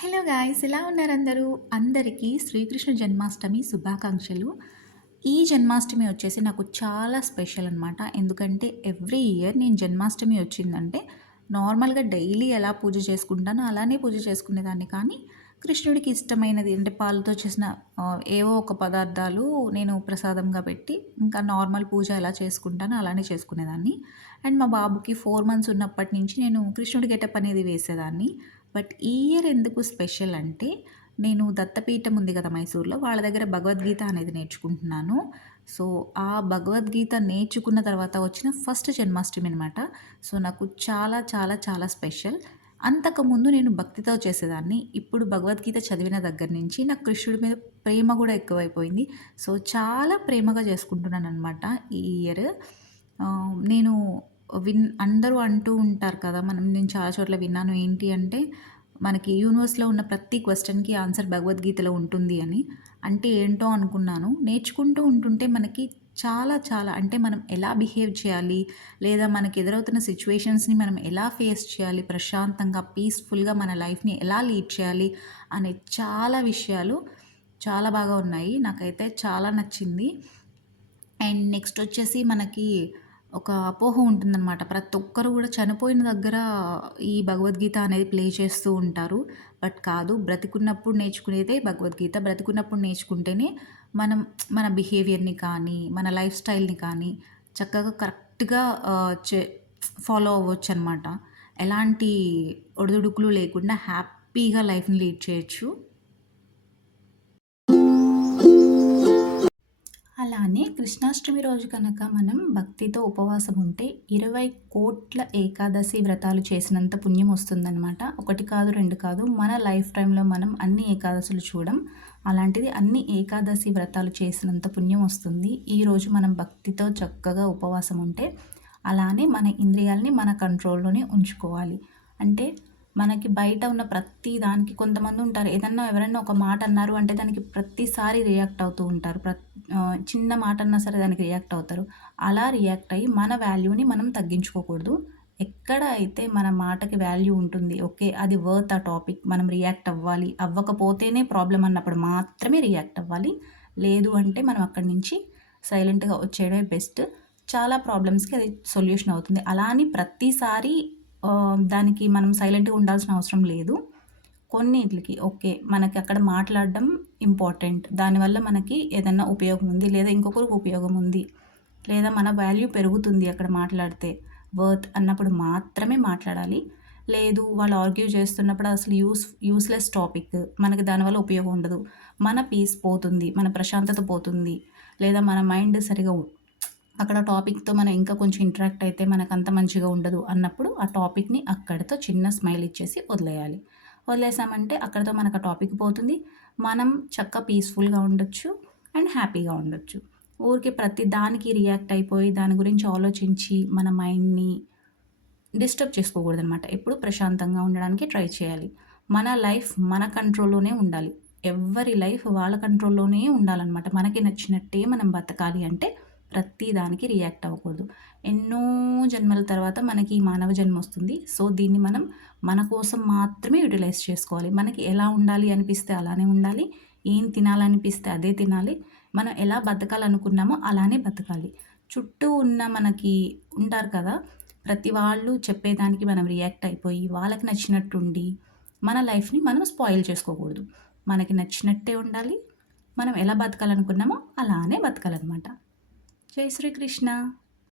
Hello guys ఎలా ఉన్నారు అందరూ అందరికీ శ్రీకృష్ణ జన్మాష్టమి శుభాకాంక్షలు. ఈ జన్మాష్టమి వచ్చేసి నాకు చాలా స్పెషల్ అనమాట ఎందుకంటే ఎవ్రీ ఇయర్ నేను జన్మాష్టమి వచ్చిందంటే నార్మల్గా డైలీ ఎలా పూజ చేసుకుంటానో అలానే పూజ చేసుకునేదాన్ని. కానీ కృష్ణుడికి ఇష్టమైనది అంటే పాలతో చేసిన ఏవో ఒక పదార్థాలు నేను ప్రసాదంగా పెట్టి ఇంకా నార్మల్ పూజ ఎలా చేసుకుంటానో అలానే చేసుకునేదాన్ని. అండ్ మా బాబుకి ఫోర్ మంత్స్ ఉన్నప్పటి నుంచి నేను కృష్ణుడి గెటప్ అనేది వేసేదాన్ని. బట్ ఈ ఇయర్ ఎందుకు స్పెషల్ అంటే నేను దత్తపీఠం ఉంది కదా మైసూర్లో వాళ్ళ దగ్గర భగవద్గీత అనేది నేర్చుకుంటున్నాను. సో ఆ భగవద్గీత నేర్చుకున్న తర్వాత వచ్చిన ఫస్ట్ జన్మాష్టమి అనమాట సో నాకు చాలా చాలా చాలా స్పెషల్. అంతకుముందు నేను భక్తితో చేసేదాన్ని. ఇప్పుడు భగవద్గీత చదివిన దగ్గర నుంచి నాకు కృష్ణుడి మీద ప్రేమ కూడా ఎక్కువైపోయింది. సో చాలా ప్రేమగా చేసుకుంటున్నాను అనమాట ఈ ఇయర్. నేను విన్ అందరూ అంటూ ఉంటారు కదా మనం నేను చాలా చోట్ల విన్నాను ఏంటి అంటే మనకి యూనివర్స్లో ఉన్న ప్రతి క్వశ్చన్కి ఆన్సర్ భగవద్గీతలో ఉంటుంది అని. అంటే ఏంటో అనుకున్నాను. నేర్చుకుంటూ ఉంటుంటే మనకి చాలా చాలా అంటే మనం ఎలా బిహేవ్ చేయాలి లేదా మనకి ఎదురవుతున్న సిచ్యువేషన్స్ని మనం ఎలా ఫేస్ చేయాలి ప్రశాంతంగా పీస్ఫుల్గా మన లైఫ్ని ఎలా లీడ్ చేయాలి అనే చాలా విషయాలు చాలా బాగా ఉన్నాయి. నాకైతే చాలా నచ్చింది. అండ్ నెక్స్ట్ వచ్చేసి మనకి ఒక అపోహ ఉంటుందన్నమాట. ప్రతి ఒక్కరు కూడా చనిపోయిన దగ్గర ఈ భగవద్గీత అనేది ప్లే చేస్తూ ఉంటారు. బట్ కాదు బ్రతికున్నప్పుడు నేర్చుకునేదే భగవద్గీత. బ్రతికున్నప్పుడు నేర్చుకుంటేనే మనం మన బిహేవియర్ని కానీ మన లైఫ్ స్టైల్ని కానీ చక్కగా కరెక్ట్గా చే ఫాలో అవ్వచ్చు అనమాట ఎలాంటి ఒడిదుడుకులు లేకుండా హ్యాపీగా లైఫ్ని లీడ్ చేయొచ్చు. అలానే కృష్ణాష్టమి రోజు కనుక మనం భక్తితో ఉపవాసం ఉంటే ఇరవై కోట్ల ఏకాదశి వ్రతాలు చేసినంత పుణ్యం వస్తుందన్నమాట. ఒకటి కాదు రెండు కాదు మన లైఫ్ టైంలో మనం అన్ని ఏకాదశులు చూడం అలాంటిది అన్ని ఏకాదశి వ్రతాలు చేసినంత పుణ్యం వస్తుంది. ఈరోజు మనం భక్తితో చక్కగా ఉపవాసం ఉంటే అలానే మన ఇంద్రియాలని మన కంట్రోల్లోనే ఉంచుకోవాలి. అంటే మనకి బయట ఉన్న ప్రతి దానికి కొంతమంది ఉంటారు. ఏదన్నా ఎవరైనా ఒక మాట అన్నారు అంటే దానికి ప్రతిసారి రియాక్ట్ అవుతూ ఉంటారు. ప్ర చిన్న మాట అన్నా సరే దానికి రియాక్ట్ అవుతారు. అలా రియాక్ట్ అయ్యి మన వాల్యూని మనం తగ్గించుకోకూడదు. ఎక్కడ అయితే మన మాటకి వాల్యూ ఉంటుంది ఓకే అది వర్త్ ఆ టాపిక్ మనం రియాక్ట్ అవ్వాలి అవ్వకపోతేనే ప్రాబ్లం అన్నప్పుడు మాత్రమే రియాక్ట్ అవ్వాలి. లేదు అంటే మనం అక్కడి నుంచి సైలెంట్గా వచ్చేయడమే బెస్ట్ చాలా ప్రాబ్లమ్స్కి అది సొల్యూషన్ అవుతుంది. అలా అని ప్రతిసారి దానికి మనం సైలెంట్గా ఉండాల్సిన అవసరం లేదు. కొన్నిటికి ఓకే మనకి అక్కడ మాట్లాడడం ఇంపార్టెంట్. దానివల్ల మనకి ఏదైనా ఉపయోగం ఉంది లేదా ఇంకొకరికి ఉపయోగం ఉంది లేదా మన వాల్యూ పెరుగుతుంది అక్కడ మాట్లాడితే. వర్త్ అన్నప్పుడు మాత్రమే మాట్లాడాలి. లేదు వాళ్ళు ఆర్గ్యూ చేస్తున్నప్పుడు అసలు యూస్ యూస్లెస్ టాపిక్. మనకి దానివల్ల ఉపయోగం ఉండదు. మన పీస్ పోతుంది మన ప్రశాంతత పోతుంది లేదా మన మైండ్ సరిగా అక్కడ టాపిక్తో మనం ఇంకా కొంచెం ఇంటరాక్ట్ అయితే మనకు అంత మంచిగా ఉండదు అన్నప్పుడు ఆ టాపిక్ని అక్కడితో చిన్న స్మైల్ ఇచ్చేసి వదిలేయాలి. వదిలేసామంటే అక్కడితో మనకు ఆ టాపిక్ పోతుంది. మనం చక్క పీస్ఫుల్గా ఉండొచ్చు అండ్ హ్యాపీగా ఉండొచ్చు. ఊరికి ప్రతి దానికి రియాక్ట్ అయిపోయి దాని గురించి ఆలోచించి మన మైండ్ని డిస్టర్బ్ చేసుకోకూడదు అనమాట ఎప్పుడు ప్రశాంతంగా ఉండడానికి ట్రై చేయాలి. మన లైఫ్ మన కంట్రోల్లోనే ఉండాలి. ఎవరి లైఫ్ వాళ్ళ కంట్రోల్లోనే ఉండాలన్నమాట. మనకి నచ్చినట్టే మనం బతకాలి అంటే ప్రతి దానికి రియాక్ట్ అవ్వకూడదు. ఎన్నో జన్మల తర్వాత మనకి ఈ మానవ జన్మ వస్తుంది. సో దీన్ని మనం మన కోసం మాత్రమే యూటిలైజ్ చేసుకోవాలి. మనకి ఎలా ఉండాలి అనిపిస్తే అలానే ఉండాలి. ఏం తినాలనిపిస్తే అదే తినాలి. మనం ఎలా బతకాలనుకున్నామో అలానే బతకాలి. చుట్టూ ఉన్న మనకి ఉంటారు కదా ప్రతి వాళ్ళు చెప్పేదానికి మనం రియాక్ట్ అయిపోయి వాళ్ళకి నచ్చినట్టుండి మన లైఫ్ని మనం స్పాయిల్ చేసుకోకూడదు. మనకి నచ్చినట్టే ఉండాలి. మనం ఎలా బతకాలనుకున్నామో అలానే బతకాలన్నమాట. జై శ్రీకృష్ణ